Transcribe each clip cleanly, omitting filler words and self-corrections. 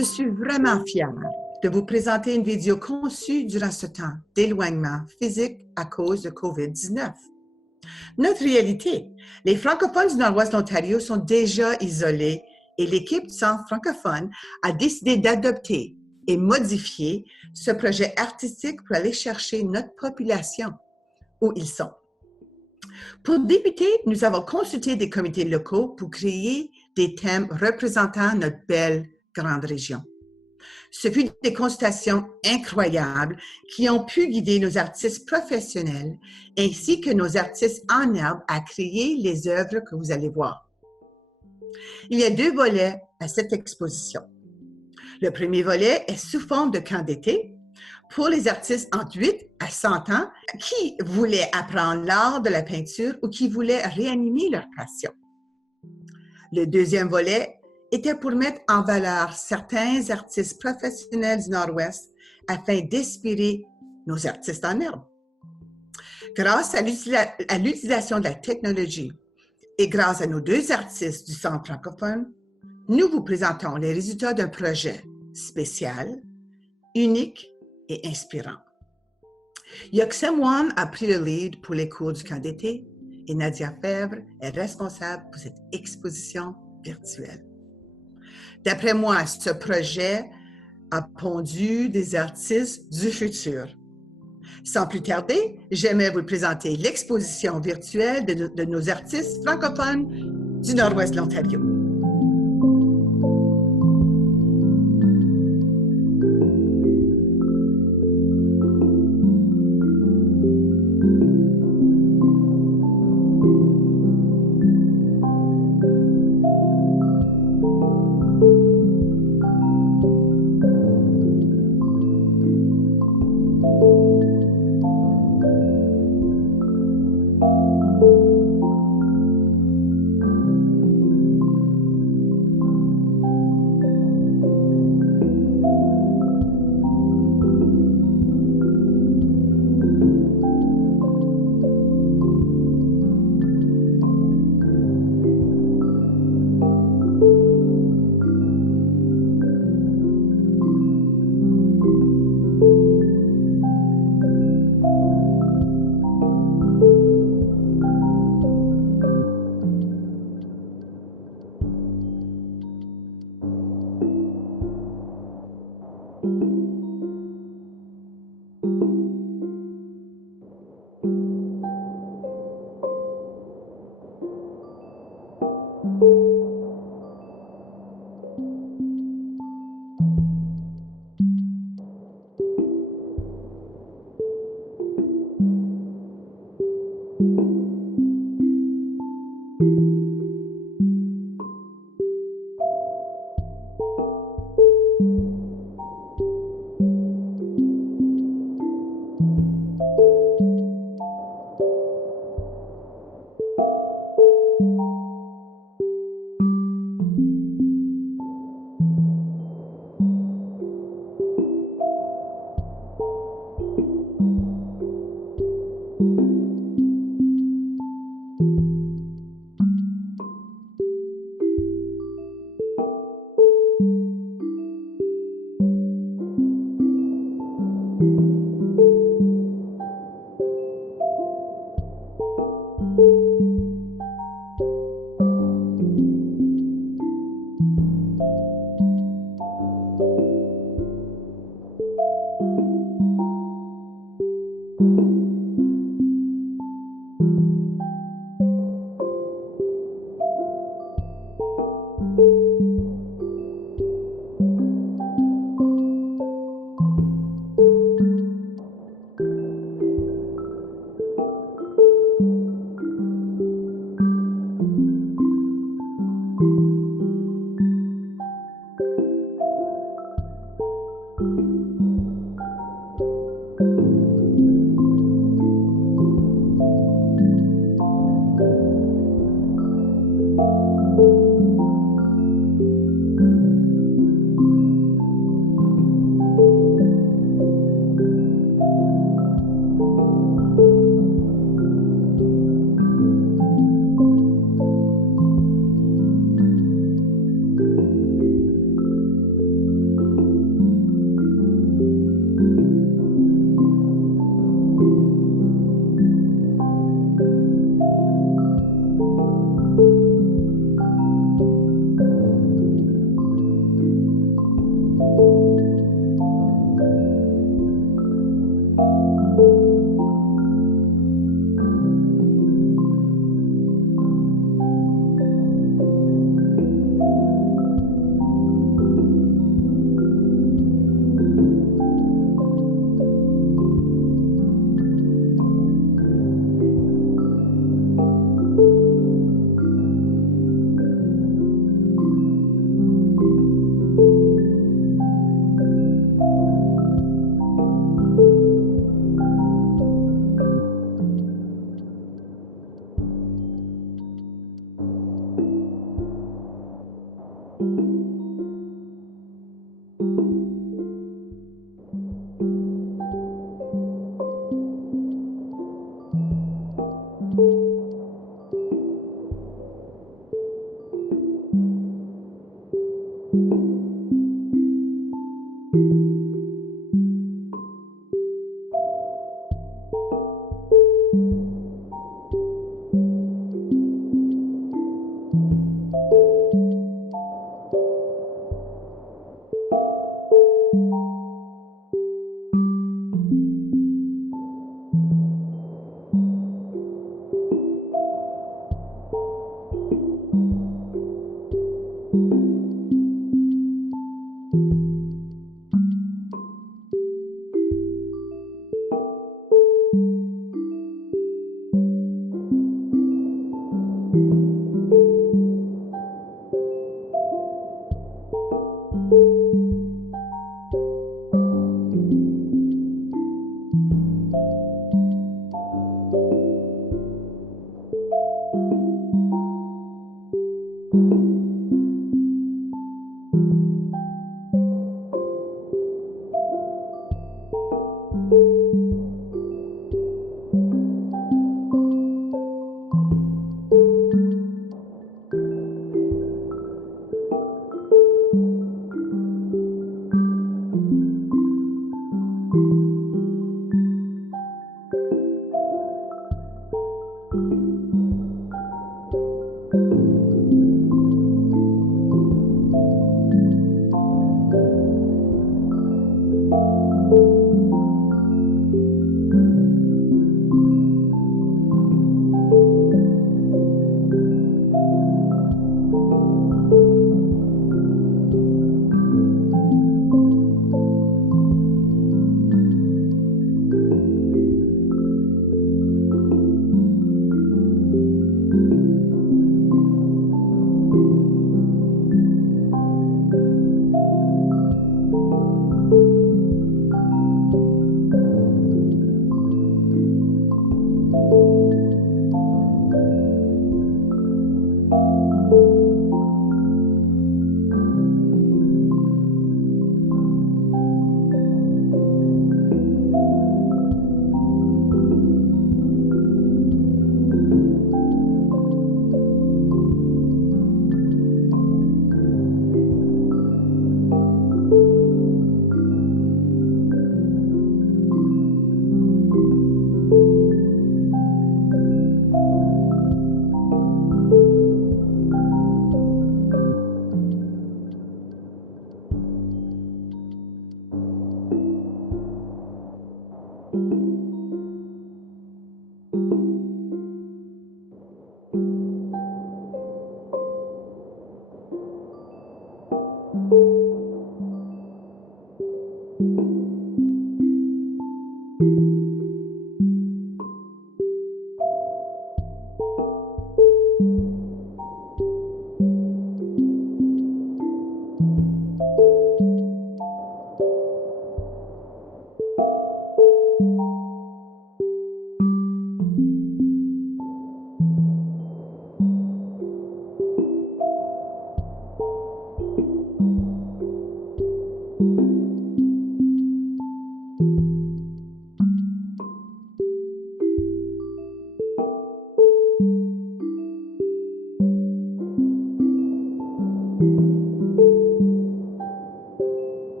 Je suis vraiment fière de vous présenter une vidéo conçue durant ce temps d'éloignement physique à cause de COVID-19. Notre réalité, les francophones du Nord-Ouest de l'Ontario sont déjà isolés et l'équipe du Centre francophone a décidé d'adopter et modifier ce projet artistique pour aller chercher notre population où ils sont. Pour débuter, nous avons consulté des comités locaux pour créer des thèmes représentant notre belle grande région. Ce fut des consultations incroyables qui ont pu guider nos artistes professionnels ainsi que nos artistes en herbe à créer les œuvres que vous allez voir. Il y a 2 volets à cette exposition. Le premier volet est sous forme de camp d'été pour les artistes entre 8 à 100 ans qui voulaient apprendre l'art de la peinture ou qui voulaient réanimer leur passion. Le deuxième volet était pour mettre en valeur certains artistes professionnels du Nord-Ouest afin d'inspirer nos artistes en herbe. Grâce à l'utilisation de la technologie et grâce à nos 2 artistes du Centre francophone, nous vous présentons les résultats d'un projet spécial, unique et inspirant. Yoksem Wan a pris le lead pour les cours du camp d'été et Nadia Fèvre est responsable pour cette exposition virtuelle. D'après moi, ce projet a pondu des artistes du futur. Sans plus tarder, j'aimerais vous présenter l'exposition virtuelle de nos artistes francophones du Nord-Ouest de l'Ontario.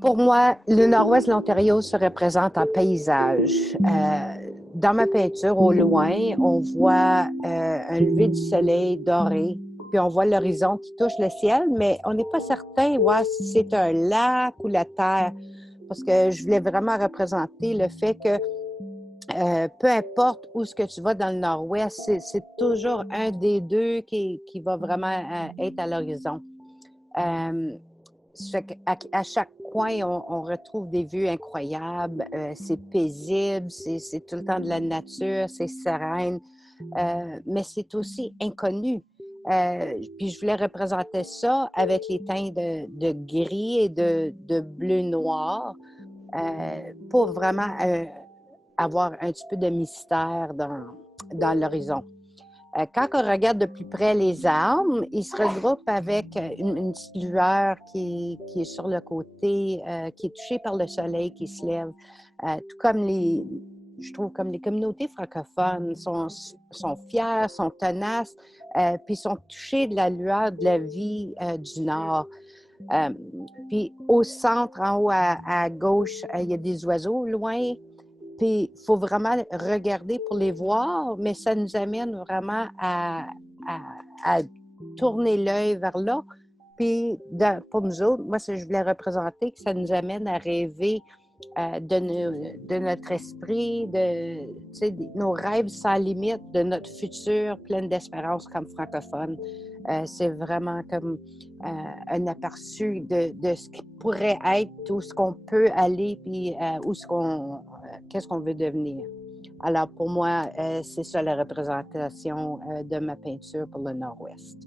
Pour moi, le nord-ouest de l'Ontario se représente en paysage. Dans ma peinture, au loin, on voit un lever du soleil doré, puis on voit l'horizon qui touche le ciel, mais on n'est pas certain si c'est un lac ou la terre, parce que je voulais vraiment représenter le fait que peu importe où ce que tu vas dans le nord-ouest, c'est toujours un des deux qui va vraiment être à l'horizon. À chaque coin, on retrouve des vues incroyables. C'est paisible, c'est tout le temps de la nature, c'est sereine, mais c'est aussi inconnu. Puis je voulais représenter ça avec les teints de gris et de bleu-noir pour vraiment avoir un petit peu de mystère dans l'horizon. Quand on regarde de plus près les arbres, ils se regroupent avec une petite lueur qui est sur le côté, qui est touchée par le soleil qui se lève. Tout comme je trouve comme les communautés francophones sont fières, sont tenaces, puis sont touchées de la lueur de la vie du Nord. Puis au centre, en haut à gauche, il y a des oiseaux loin. Puis, il faut vraiment regarder pour les voir, mais ça nous amène vraiment à tourner l'œil vers là. Puis, pour nous autres, moi, je voulais représenter que ça nous amène à rêver de notre esprit, nos rêves sans limite, de notre futur plein d'espérance comme francophone. C'est vraiment comme un aperçu de ce qui pourrait être, où ce qu'on peut aller, puis qu'est-ce qu'on veut devenir. Alors, pour moi, c'est ça la représentation de ma peinture pour le Nord-Ouest.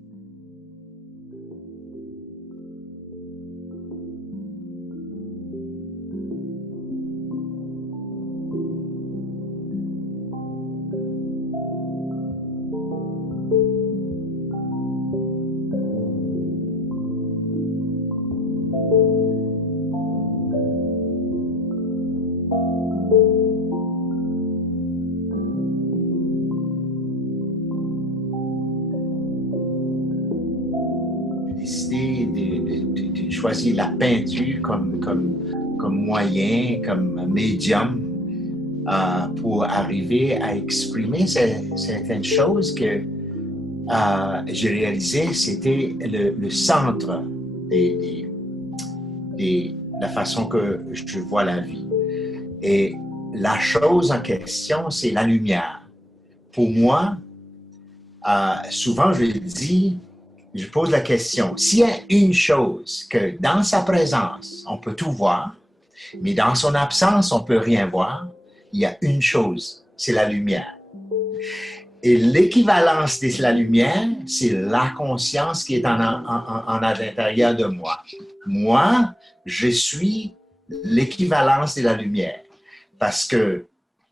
Décidé de choisir la peinture comme moyen, comme médium pour arriver à exprimer certaines choses que j'ai réalisé, c'était le centre de la façon que je vois la vie. Et la chose en question, c'est la lumière. Pour moi, souvent je pose la question, s'il y a une chose que dans sa présence, on peut tout voir, mais dans son absence, on ne peut rien voir, il y a une chose, c'est la lumière. Et l'équivalence de la lumière, c'est la conscience qui est en l'intérieur de moi. Moi, je suis l'équivalence de la lumière. Parce que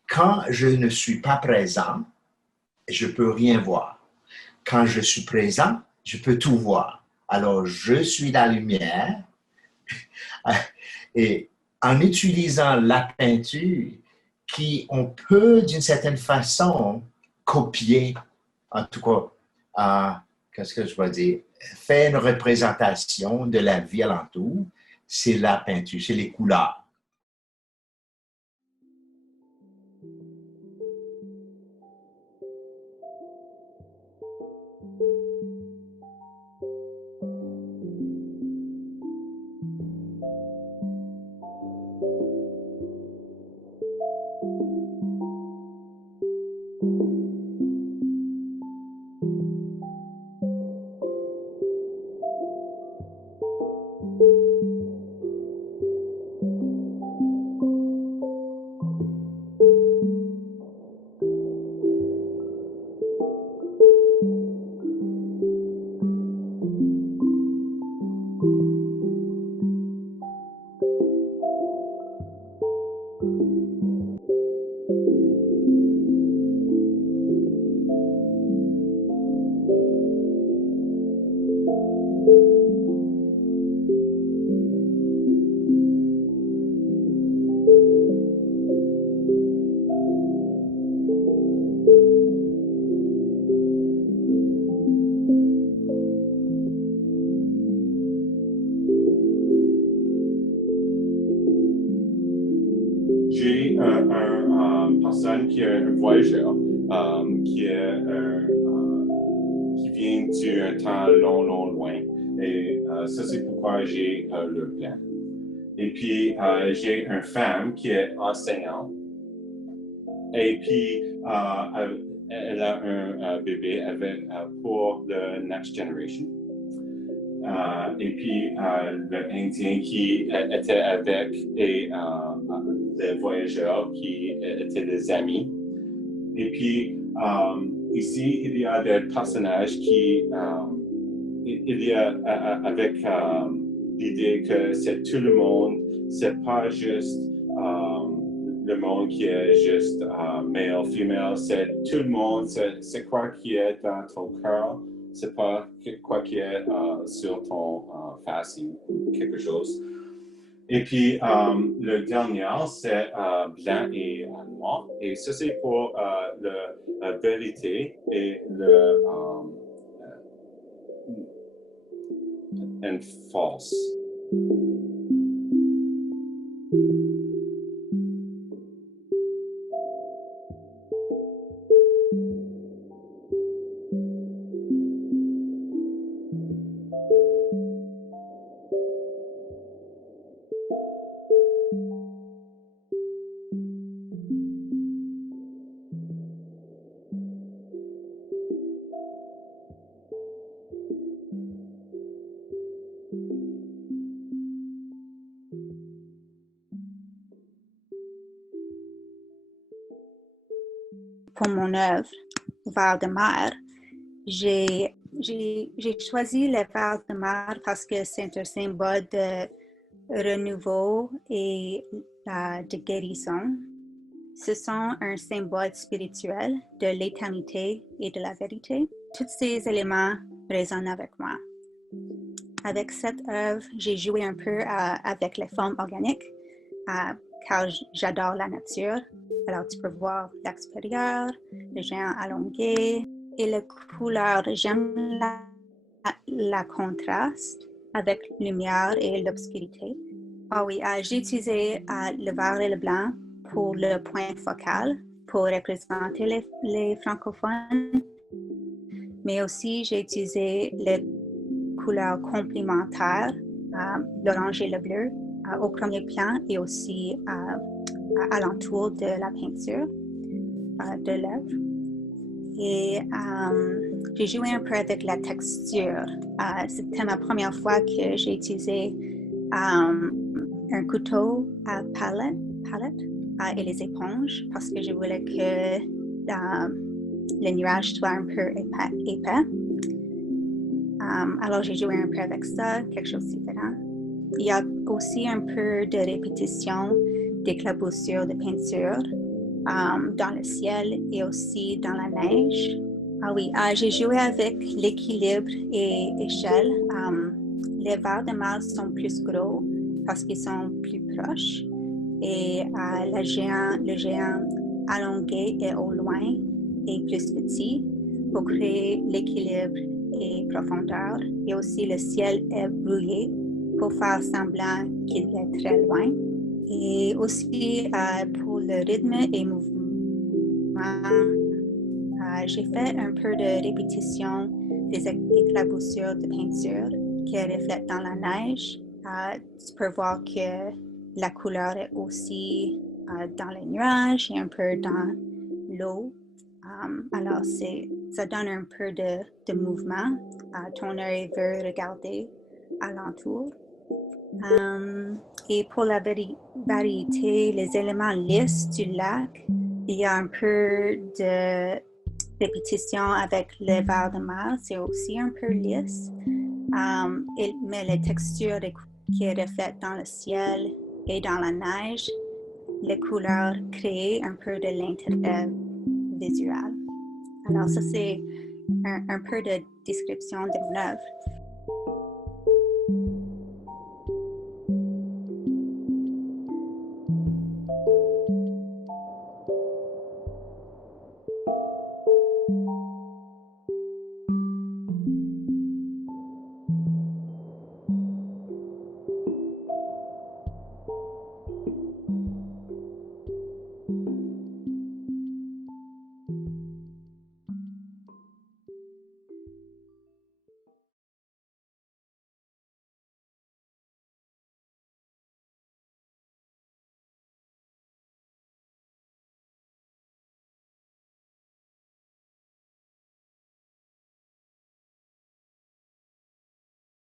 quand je ne suis pas présent, je ne peux rien voir. Quand je suis présent, je peux tout voir. Alors, je suis la lumière. Et en utilisant la peinture, on peut, d'une certaine façon, copier, en tout cas, qu'est-ce que je vais dire, faire une représentation de la vie alentour, c'est la peinture, c'est les couleurs. J'ai un personne qui est un voyageur, qui vient d'un temps loin. Et ça, c'est pourquoi j'ai le plan. Et puis, j'ai une femme qui est enseignante. Et puis, elle a un bébé pour le Next Generation. Et puis, l'Indien qui était avec et les voyageurs qui étaient des amis. Et puis, ici, il y a des personnages il y a avec l'idée que c'est tout le monde, c'est pas juste le monde qui est juste male, female, c'est tout le monde, c'est quoi qui est dans ton cœur, c'est pas quoi qui est sur ton face ou quelque chose. Et puis, le dernier, c'est blanc et noir. Et ça, c'est pour la vérité et le and false. Pour mon œuvre, Val-de-Mar, j'ai choisi le Val-de-Mar parce que c'est un symbole de renouveau et de guérison. Ce sont un symbole spirituel de l'éternité et de la vérité. Tous ces éléments résonnent avec moi. Avec cette œuvre, j'ai joué un peu avec les formes organiques, car j'adore la nature. Alors, tu peux voir l'extérieur, le géant allongé et les couleurs. J'aime la contraste avec la lumière et l'obscurité. Ah oui, j'ai utilisé le vert et le blanc pour le point focal, pour représenter les francophones, mais aussi j'ai utilisé les couleurs complémentaires, l'orange et le bleu, au premier plan et aussi alentour de la peinture de l'œuvre. Et j'ai joué un peu avec la texture. C'était ma première fois que j'ai utilisé un couteau à palette et les éponges parce que je voulais que le nuage soit un peu épais. Alors j'ai joué un peu avec ça, quelque chose de différent. Il y a aussi un peu de répétition d'éclaboussures de peinture dans le ciel et aussi dans la neige. Ah oui, j'ai joué avec l'équilibre et échelle. Les Val-de-Mar sont plus gros parce qu'ils sont plus proches et le géant allongé et au loin est plus petit pour créer l'équilibre et profondeur. Et aussi le ciel est brouillé pour faire semblant qu'il est très loin. Et aussi pour le rythme et mouvement, j'ai fait un peu de répétition des éclaboussures de peinture qui reflètent dans la neige. Tu peux voir que la couleur est aussi dans les nuages et un peu dans l'eau. Alors, ça donne un peu de mouvement. Ton œil veut regarder alentour. Et pour la variété, les éléments lisses du lac, il y a un peu de répétition avec le Val-de-Mar, c'est aussi un peu lisse. Mais les textures qui reflètent dans le ciel et dans la neige, les couleurs créent un peu de l'intérêt visuel. Alors ça, c'est un peu de description de mon œuvre.